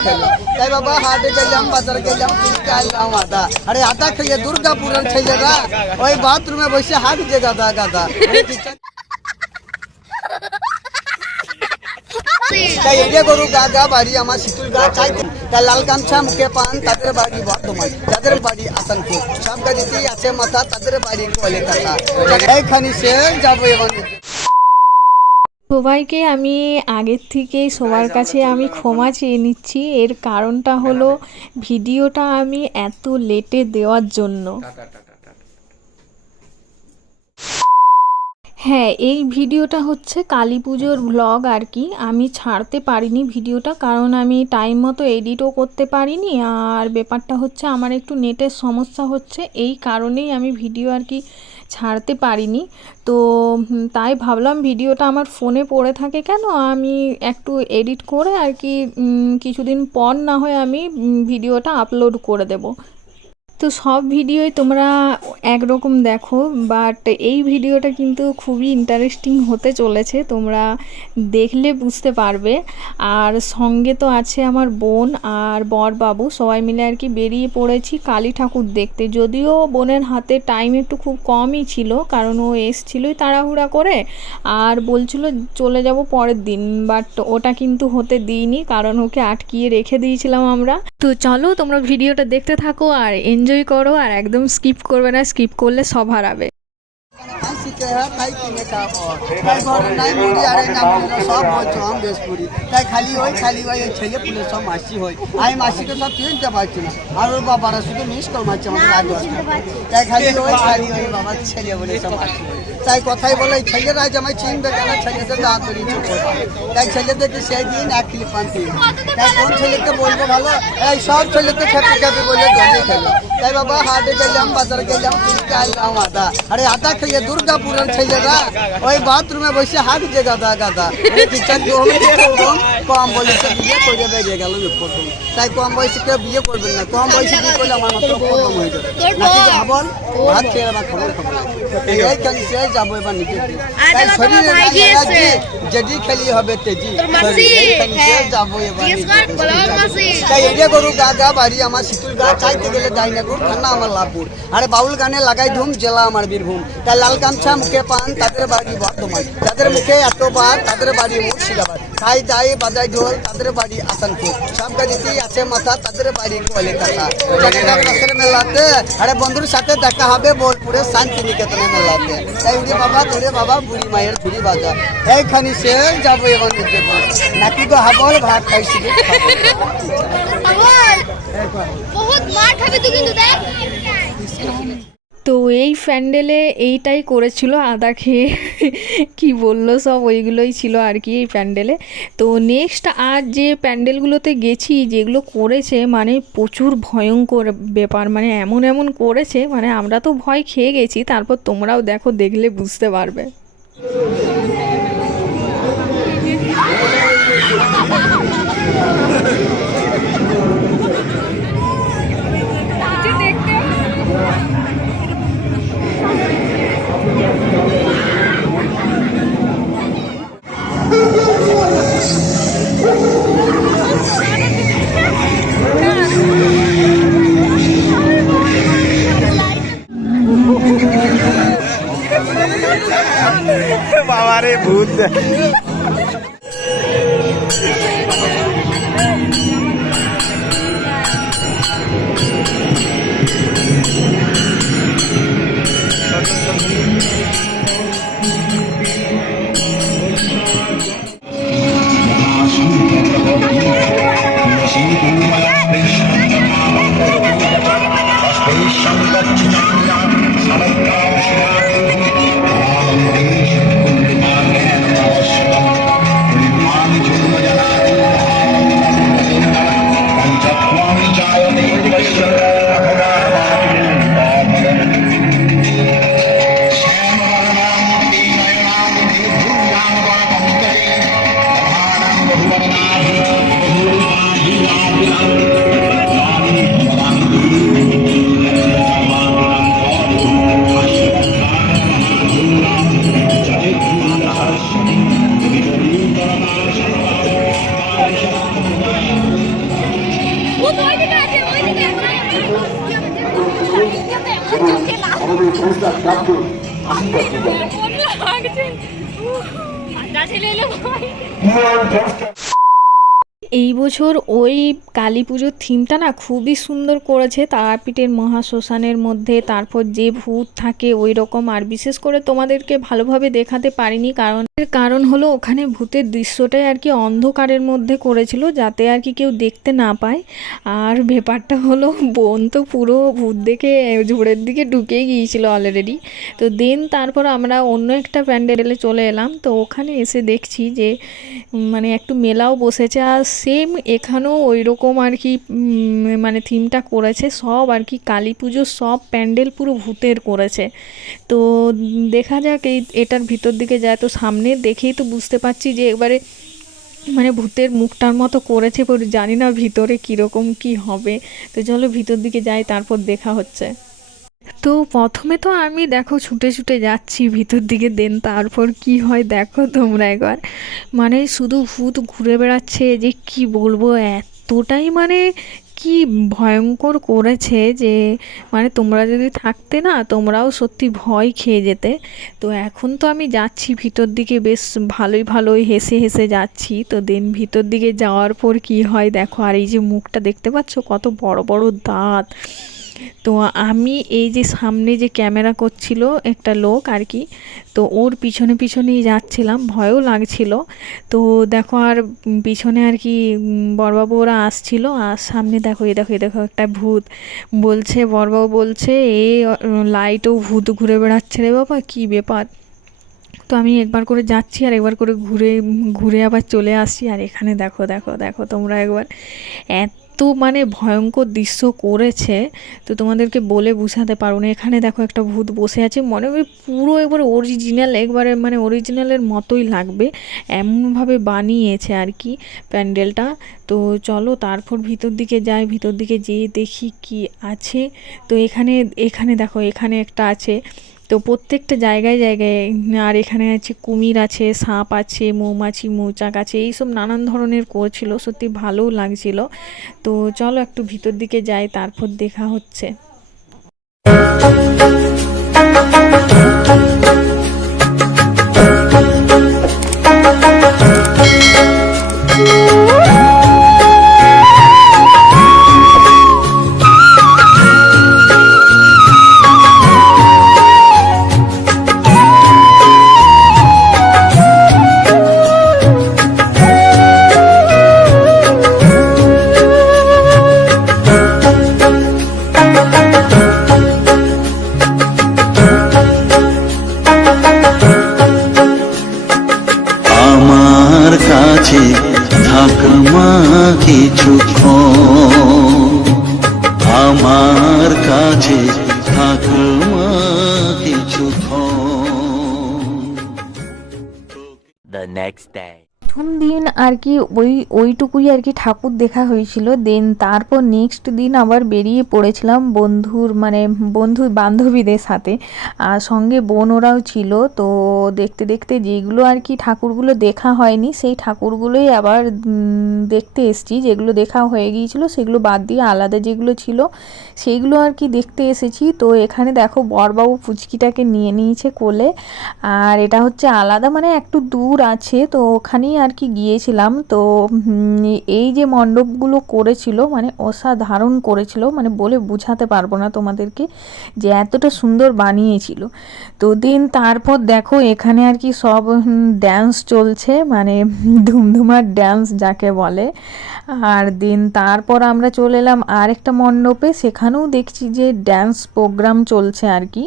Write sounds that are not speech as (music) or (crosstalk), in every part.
তাই বাবা হাটে গেলাম বাজারে গেলাম কিনতে আনলাম আদা আরে আদা খেয়ে দুর্গাপুরের ছেলেরা ওই বাথরুমে বসে হাঁটছে গাদা গাদা তাই এরিয়া গরু গাদা বাড়ি আমার শীতুল গা চাই তাই লাল গামছা মুখে পান তাদের বাড়ি বর্ধমান তাদের বাড়ি আসানপুর সব গাড়িতেই আছে মাথা তাদের বাড়ি কলিকাতা এইখানে সে যাব এবার সবাইকে আমি আগের থেকেই সবার কাছে আমি ক্ষমা চেয়ে নিচ্ছি। এর কারণটা হলো ভিডিওটা আমি এত লেটে দেওয়ার জন্য। হ্যাঁ এই ভিডিওটা হচ্ছে কালী পুজোর ব্লগ আর কি। আমি ছাড়তে পারিনি ভিডিওটা কারণ আমি টাইম মতো এডিটও করতে পারিনি। আর ব্যাপারটা হচ্ছে আমার একটু নেটের সমস্যা হচ্ছে, এই কারণেই আমি ভিডিও আর কি ছাড়তে পারিনি। তো তাই ভাবলাম ভিডিওটা আমার ফোনে পড়ে থাকে কেন? আমি একটু এডিট করে আর কি কিছুদিন পর না হয় আমি ভিডিওটা আপলোড করে দেবো। তো সব ভিডিওই তোমরা একরকম দেখো বাট এই ভিডিওটা কিন্তু খুবই ইন্টারেস্টিং হতে চলেছে, তোমরা দেখলে বুঝতে পারবে। আর সঙ্গে তো আছে আমার বোন আর বর বাবু সবাই মিলে আর কি বেরিয়ে পড়েছি কালী ঠাকুর দেখতে। যদিও বোনের হাতে টাইম একটু খুব কমই ছিল, কারণ ও এসছিলই তাড়াহুড়া করে, আর বলছিল চলে যাব পরের দিন বাট ওটা কিন্তু হতে দিইনি, কারণ ওকে আটকিয়ে রেখে দিয়েছিলাম আমরা। তো চলো তোমরা ভিডিওটা দেখতে থাকো আর এনজয় করো আর একদম স্কিপ করবে না স্কিপ করলে সব হারাবে। হ্যাঁ তাই সব বলছো আম বেশপুরি তাই খালি ওই খালি ওই ওই ছেলে পুলে সব মাসি হয় আমি মাসিকে সব চিনতে পারছি না আর ওর বাবারা শুধু মিস কর মারছে আমাদের তাই খালি ওই খালি ওই বাবার ছেলে বলে সব মাসি হয় তাই কথাই বলে, এই ছেলেরা আমায় চিনবে কেন? ছেলেদের দাঁত ধরি তাই ছেলেদেরকে সেই দিন এক ক্লিপ পান্তি তাই কোন ছেলেকে বলব ভালো এই সব ছেলেকে খেপে খেপে বলে জলে খেলো তাই বাবা, হাটে গেলাম, বাজারে গেলাম কিনতে আনলাম আদা। আরে আদা খেয়ে দুর্গাপুরের ছেলেরা ওই বাথরুমে বসে হাঁটছে গাদা গাদা। টিচার কম বয়সে বিয়ে করে বেরিয়ে গেল প্রথম। তাই কম বয়সে কেউ বিয়ে করবেন না। কম বয়সে বিয়ে করলে আমার মতো প্রথম হয়ে যাবে। নাকি ভাবল ভাত খেয়ে আবার খবর খবর সে যাব এবার নিজে তাই শরীরে না লাগছে যেদি খেলি হবে তেজি এইখানে সে যাব এবার নিজে। তাই এরিয়া গরু গা গা বাড়ি আমার শীতুল গা চাইতে গেলে দাইনাগুর ঠান্ডা আমার লাভপুর আরে বাউল গানে লাগাই ধুম জেলা আমার বীরভূম। তাই লাল গামছা মুখে পান তাদের বাড়ি বর্ধমান যাদের মুখে এতবার তাদের বাড়ি মুর্শিদাবাদ। খাই দাই বাজাই ঢোল তাদের বাড়ি আসানপুর সব গাড়িতেই আছে মাথা তাদের বাড়ি কলিকাতা। রাসের মেলাতে আরে বন্ধুর সাথে দেখা হবে বোলপুরে শান্তিনিকেতনে মেলাতে। তাই উড়ি বাবা তোরে বাবা বুড়ি মায়ের ঝুড়ি বাজা। এইখানি সে যাব এবার নিজে নাকি তো হাবল ভাত খাইছি বহুত মার খাবে তুই কিন্তু দেখ। তো এই প্যান্ডেলে এইটাই করেছিল আদা খেয়ে। কি বলল সব ওইগুলোই ছিল আর কি এই প্যান্ডেলে। তো নেক্সট আর যে প্যান্ডেলগুলোতে গেছি, যেগুলো করেছে মানে প্রচুর ভয়ঙ্কর ব্যাপার মানে এমন এমন করেছে মানে আমরা তো ভয় খেয়ে গেছি, তারপর তোমরাও দেখো, দেখলে বুঝতে পারবে। (laughs) Yeah. এই বছর ওই কালী পুজোর থিমটা না খুবই সুন্দর করেছে, তারাপীঠের মহাশ্মশানের মধ্যে, তারপর যে ভূত থাকে ওই রকম আর বিশেষ করে তোমাদেরকে ভালোভাবে দেখাতে পারিনি, কারণ এর কারণ হলো ওখানে ভূতের দৃশ্যটাই আর কি অন্ধকারের মধ্যে করেছিল যাতে আর কি কেউ দেখতে না পায়। আর ব্যাপারটা হলো, বোন তো পুরো ভূত দেখে ঝোড়ের দিকে ঢুকেই গিয়েছিল অলরেডি তো দেন তারপর আমরা অন্য একটা প্যান্ডেলে চলে এলাম। তো ওখানে এসে দেখছি যে মানে একটু মেলাও বসেছে আর সেম এখানেও ওই রকম আর কি মানে থিমটা করেছে। সব আর কি কালী পুজোর সব প্যান্ডেল পুরো ভূতের করেছে। তো দেখা যাক এই, এটার ভিতর দিকে যায়। তো সামনে দেখেই তো বুঝতে পারছি যে এবারে মানে ভূতের মুখটার মতো করেছে পরে জানি না ভিতরে কীরকম কি হবে। তো চলো ভিতর দিকে যাই, তারপর দেখা হচ্ছে। তো প্রথমে তো আমি দেখো ছুটে ছুটে যাচ্ছি ভিতর দিকে দেন তারপর কি হয় দেখো তোমরা একবার। মানে শুধু ভূত ঘুরে বেড়াচ্ছে, যে কি বলব, এতটাই মানে কি ভয়ঙ্কর করেছে যে মানে তোমরা যদি থাকতে না, তোমরাও সত্যি ভয় খেয়ে যেতে। তো এখন তো আমি যাচ্ছি ভিতর দিকে, বেশ ভালোই ভালোই হেসে হেসে যাচ্ছি। তো দেন ভিতর দিকে যাওয়ার পর কি হয় দেখো, আর এই যে মুখটা দেখতে পাচ্ছ, কত বড় বড় দাঁত। তো আমি এই যে সামনে যে ক্যামেরা করছিল একটা লোক আর কি, তো ওর পিছনে পিছনেই যাচ্ছিলাম, ভয়ও লাগছিল। তো দেখো আর পিছনে আর কি উম বড়বাবু ওরা আসছিল, আর সামনে দেখো, এই দেখো এই দেখো একটা ভূত বলছে, বড়বাবু বলছে, এ, লাইটও ভূত ঘুরে বেড়াচ্ছে রে বাবা, কী ব্যাপার? তো আমি একবার করে যাচ্ছি আর একবার করে ঘুরে ঘুরে আবার চলে আসছি। আর এখানে দেখো দেখো দেখো তোমরা একবার এত মানে ভয়ঙ্কর দৃশ্য করেছে, তো তোমাদেরকে বলে বোঝাতে পারব না। এখানে দেখো একটা ভূত বসে আছে, মনে হয় পুরো একবারে অরিজিনাল একবারে মানে অরিজিনালের মতোই লাগবে, এমনভাবে বানিয়েছে আর কি প্যান্ডেলটা। তো চলো তারপর ভিতর দিকে যাই, ভিতর দিকে যেয়ে দেখি কি আছে। তো এখানে এখানে দেখো, এখানে একটা আছে তো প্রত্যেকটা জায়গায় জায়গায়, আর এখানে আছে কুমির আছে, সাপ আছে, মৌমাছি, মৌচাক আছে, এইসব নানান ধরনের কুয়ো ছিল, সত্যি ভালোও লাগছিল। তো চলো একটু ভিতর দিকে যাই, তারপর দেখা হচ্ছে। আমার কাছে থাক মা কিছুক্ষণ The next day. প্রথম দিন আর কি ওই, ওইটুকুই আর কি ঠাকুর দেখা হয়েছিল। দেন তারপর নেক্সট দিন আবার বেরিয়ে পড়েছিলাম বন্ধুর মানে বন্ধু বান্ধবীদের সাথে। আর সঙ্গে বোন ওরাও ছিল। তো দেখতে দেখতে যেগুলো আর কি ঠাকুরগুলো দেখা হয়নি, সেই ঠাকুরগুলোই আবার দেখতে এসেছি। যেগুলো দেখা হয়ে গিয়েছিল, সেগুলো বাদ দিয়ে আলাদা যেগুলো ছিল, সেইগুলো আর কি দেখতে এসেছি। তো এখানে দেখো বরবাবু পুচকিটাকে নিয়ে নিয়েছে কোলে। আর এটা হচ্ছে আলাদা মানে একটু দূর আছে। তো ওখানেই আর কি গিয়েছিলাম। তো এই যে মণ্ডপগুলো করেছিল মানে অসাধারণ করেছিল মানে বলে বুঝাতে পারব না তোমাদেরকে যে এতটা সুন্দর বানিয়েছিল। তো দিন তারপর দেখো এখানে আর কি সব ড্যান্স চলছে মানে ধুমধুমার ড্যান্স যাকে বলে। আর দিন তারপর আমরা চলে এলাম আরেকটা মণ্ডপে। সেখানেও দেখছি যে ড্যান্স প্রোগ্রাম চলছে আর কি।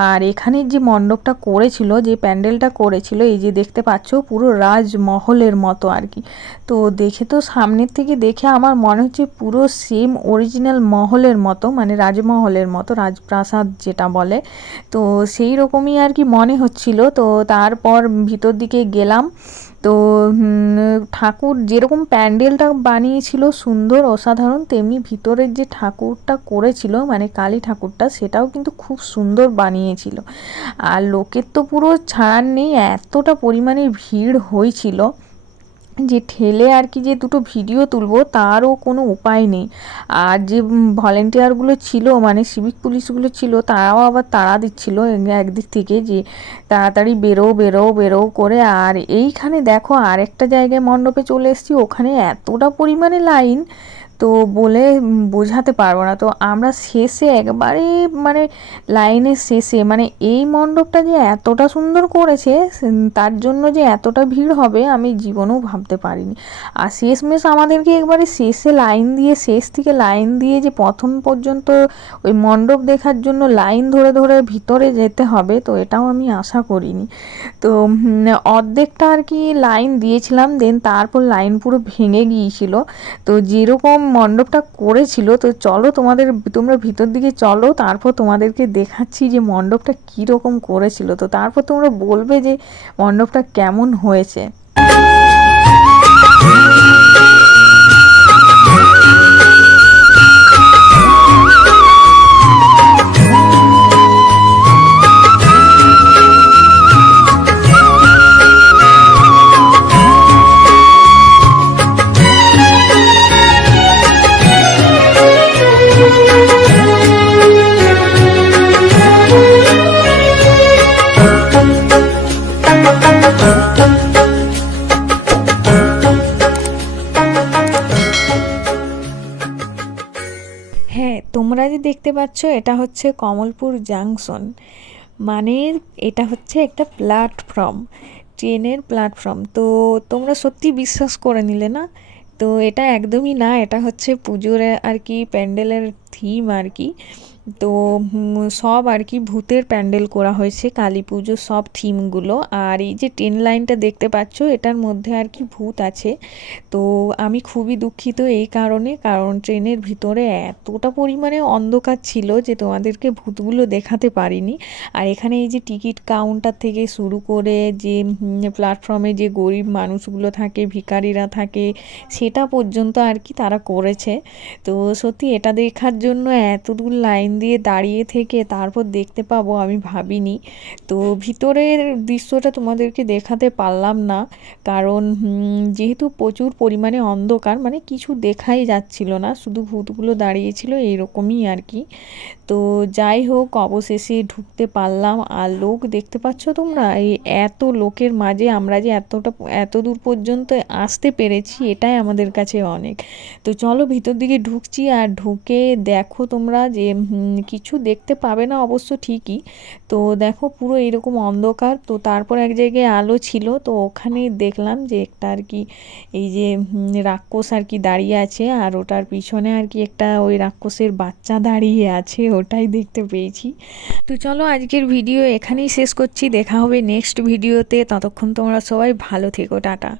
আর এখানে যে মণ্ডপটা করেছিল, যে প্যান্ডেলটা করেছিল, এই যে দেখতে পাচ্ছ পুরো রাজমহলের মতো আর কি। তো দেখে তো সামনের থেকে দেখে আমার মনে হচ্ছে পুরো সেম অরিজিনাল মহলের মতো মানে রাজমহলের মতো, রাজপ্রাসাদ যেটা বলে। তো সেই রকমই আর কি মনে হচ্ছিল। তো তারপর ভিতর দিকে গেলাম। তো ঠাকুর যেরকম প্যান্ডেলটা বানিয়েছিল সুন্দর, অসাধারণ, তেমনি ভিতরের যে ঠাকুরটা করেছিল মানে কালী ঠাকুরটা, সেটাও কিন্তু খুব সুন্দর বানিয়েছিল। আর লোকের তো পুরো ছাড় নেই, এতটা পরিমাণে ভিড় হয়েছিল। যে ঠেলে আর কি যে দুটো ভিডিও তুলবো, তারও কোনো উপায় নেই। আর যে ভলেন্টিয়ারগুলো ছিল মানে সিভিক পুলিশগুলো ছিল, তারাও আবার তাড়া দিচ্ছিল একদিক থেকে যে তাড়াতাড়ি বেরো বেরো বেরো করে। আর এইখানে দেখো আরেকটা জায়গায় মণ্ডপে চলে এসেছি, ওখানে এতটা পরিমাণে লাইন তো বলে বোঝাতে পারব না। তো আমরা শেষে একবারে মানে লাইনের শেষে মানে এই মণ্ডপটা যে এতটা সুন্দর করেছে, তার জন্য যে এতটা ভিড় হবে আমি জীবনেও ভাবতে পারিনি। আর শেষমেশ আমাদেরকে একবারে শেষে লাইন দিয়ে, শেষ থেকে লাইন দিয়ে যে প্রথম পর্যন্ত ওই মণ্ডপ দেখার জন্য লাইন ধরে ধরে ভিতরে যেতে হবে, তো এটাও আমি আশা করিনি। তো অর্ধেকটা আর কি লাইন দিয়েছিলাম, দেন তারপর লাইন পুরো ভেঙে গিয়েছিল। তো যেরকম মণ্ডপটা করেছিল, তো চলো তোমাদের, তোমরা ভিতর দিকে চলো, তারপর তোমাদেরকে দেখাচ্ছি যে মণ্ডপটা কীরকম করেছিল। তো তারপর তোমরা বলবে যে মণ্ডপটা কেমন হয়েছে। দেখতে পাচ্ছ, এটা হচ্ছে কমলপুর জাংশন। মানে এটা হচ্ছে একটা প্ল্যাটফর্ম ট্রেনের প্ল্যাটফর্ম তো তোমরা সত্যি বিশ্বাস করে নিলে না? তো এটা একদমই না, এটা হচ্ছে পুজোর আর কি, প্যান্ডেলের থিম আর কি। তো সব আর কি ভূতের প্যান্ডেল করা হয়েছে, কালী পুজোর সব থিমগুলো। আর এই যে ট্রেন লাইনটা দেখতে পাচ্ছ, এটার মধ্যে আর কি ভূত আছে। তো, আমি খুবই দুঃখিত এই কারণে, কারণ ট্রেনের ভিতরে এতটা পরিমাণে অন্ধকার ছিল যে তোমাদেরকে ভূতগুলো দেখাতে পারিনি। আর এখানে এই যে টিকিট কাউন্টার থেকে শুরু করে যে প্ল্যাটফর্মে যে গরিব মানুষগুলো থাকে, ভিখারিরা থাকে, সেটা পর্যন্ত আর কি তারা করেছে। তো সত্যি এটা দেখার জন্য এত দূর লাইন দিয়ে দাঁড়িয়ে থেকে তারপর দেখতে পাবো আমি ভাবিনি। তো ভিতরের দৃশ্যটা তোমাদেরকে দেখাতে পারলাম না। কারণ যেহেতু প্রচুর পরিমাণে অন্ধকার মানে কিছু দেখাই যাচ্ছিল না। শুধু ভূতগুলো দাঁড়িয়েছিল এইরকমই আর কি। তো যাই হোক, অবশেষে ঢুকতে পারলাম। আর লোক দেখতে পাচ্ছ তোমরা? এই এত লোকের মাঝে আমরা যে এতটা, এত দূর পর্যন্ত আসতে পেরেছি, এটাই আমাদের কাছে অনেক। তো চলো ভিতর দিকে ঢুকছি। আর ঢুকে দেখো তোমরা যে কিছু দেখতে পাবে না অবশ্য ঠিকই। তো দেখো পুরো এরকম অন্ধকার। তো তারপর এক জায়গায় আলো ছিল। তো ওখানে দেখলাম যে একটা আর কি, এই যে রাক্ষস আর কি দাঁড়িয়ে আছে। আর ওটার পিছনে আর কি একটা ওই রাক্ষসের বাচ্চা দাঁড়িয়ে আছে ওটাই দেখতে পেয়েছি। তো চলো আজকের ভিডিও এখানেই শেষ করছি। দেখা হবে নেক্সট ভিডিওতে ততক্ষণ তোমরা সবাই ভালো থেকো, টাটা।